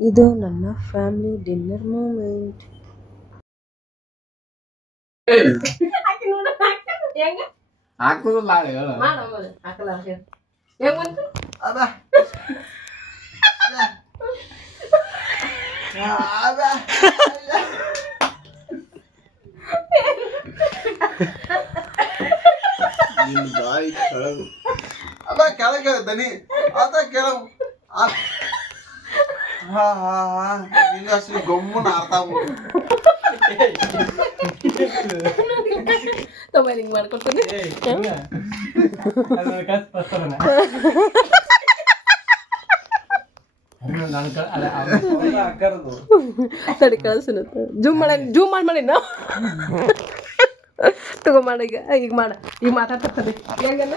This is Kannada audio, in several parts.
ಇದು ನನ್ನ ಫ್ಯಾಮಿಲಿ ಡಿನ್ನರ್ ಮೂಮೆಂಟ್. ಹಾಕುದಿಲ್ಲ ಅಲ್ಲ ಕೆಳಗೆ ದನಿ ಅದ ಕೆಲವು ಗಮ್ಮನ ಆರ್ತಾವು ಹಿಂಗ್ ಮಾಡ್ಕೊಡ್ತೀನಿ. ತಡಿ ಕಳ್ಸಿನ ಜೂಮ್ ಮಾಡಿ ನಾ ತಗೋ ಮಾಡ ಈಗ ಮಾಡ ಈಗ ಮಾತಾಡ್ತಾರೆ ಹೆಂಗನ್ನ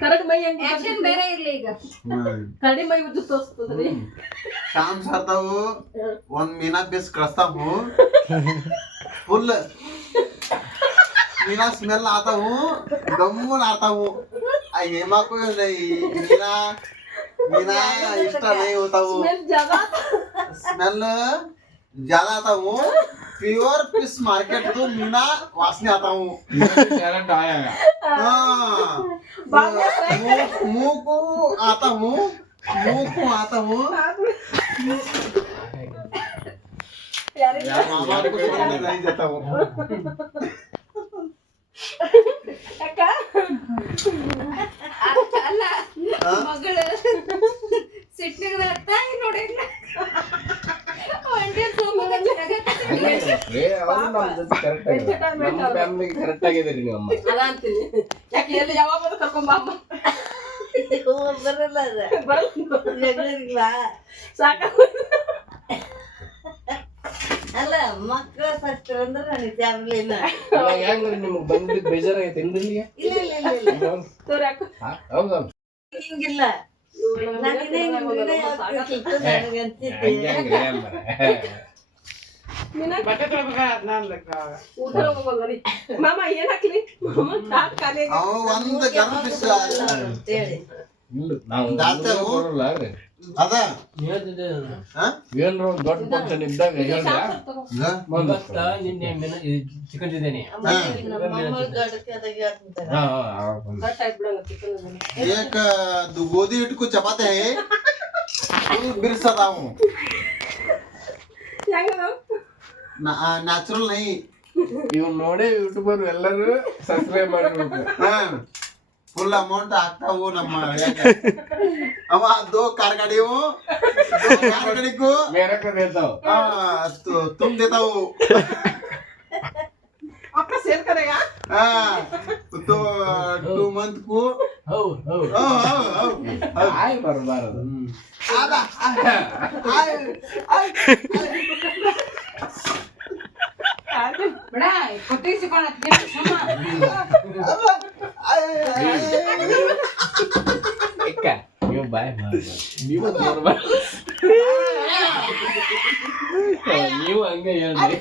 ಕರಡಿ ಮೈ ಹೆಂಗ್ ಬೇರೆ ಇರ್ಲಿ ಈಗ ಕರಡಿ ಮೈ ಉದ್ದು ತೋರಿಸ್ತದ್ರಿ. ಶಾಮ್ ಸರ್ತಾವು ಒಂದ್ ಮೀನಾ ಪೀಸ್ ಕಳಿಸ್ತಾವು ಫುಲ್ ಮೀನಾ ಸ್ಮೆಲ್ ಆತಾವು ಗಮ್ಮನ ಆತಾವು ಹೇಮಾಕು मीना इष्टा नहीं होता वो स्मेल ज्यादा आता हूँ प्योर फिश मार्केट तो मीना वासने आता हूँ मुंह को आता हूँ नहीं जाता हूँ ಮಗಳು ಸಿಟ್ಟಿಗೆ ನೋಡಿಲ್ಲ ಕರೆಕ್ಟ್ ಆಗಿದ್ರಿ ನೀವು ಅಮ್ಮ ಯಾಕೆ ಎಲ್ಲಿ ಯಾವಾಗ ಕರ್ಕೊಂಬ ಅಮ್ಮ ಬರಲ್ಲ ಸಾಕ ಅಲ್ಲ ಮಕ್ಕಳ ಫಸ್ಟ್ ಅಂದ್ರೆ ನನಗೆ ಫ್ಯಾಮಿಲಿ ಇಲ್ಲ ಹೆಂಗ್ರಿ ನಿಮ್ಗೆ ಬಂದಿದ್ದು ಬೇಜಾರಾಗೈತೆ ಇಲ್ಲಿಗೆ ಹೌದಾ ಹಿಂಗಿಲ್ಲ ಮಾಮ ಏನ್ ಹಾಕ್ಲಿ ಒಂದು ಗರಂ ಫಿಶ್ ಅದ ಏನ್ರ ದೊಡ್ಡ ಫಂಕ್ಷನ್ ಇದ್ದಾಗ ಚಿಕನ್ ಬಿರಿಯಾನಿ एक गोदी हिट को चबाते हैं बिरसता हूँ ನ್ಯಾಚುರಲ್ नहीं ಇವ್ ನೋಡಿ ಯೂಟ್ಯೂಬರ್ ಎಲ್ಲರೂ ಸಬ್ಸ್ಕ್ರೈಬ್ ಮಾಡ್ಬೇಕು फुल अमाउंट हाकता हूँ ನಮ್ಮ अಮ್ಮ दो कार गाड़ी को मेरे को देता हूँ तो तुम देता हूँ आपका सेल करेगा तो 2 मंथ को ಆಯ್ ಬರಬಾರದು ಬೇಡ ಕೊಟ್ಟಿಸಿಕೊಳ್ಳ ಎಕ್ಕ ನೀವು ಬಾಯ್ ನೀವು ನೀವು ಹಂಗೆ ಹೇಳ್ರಿ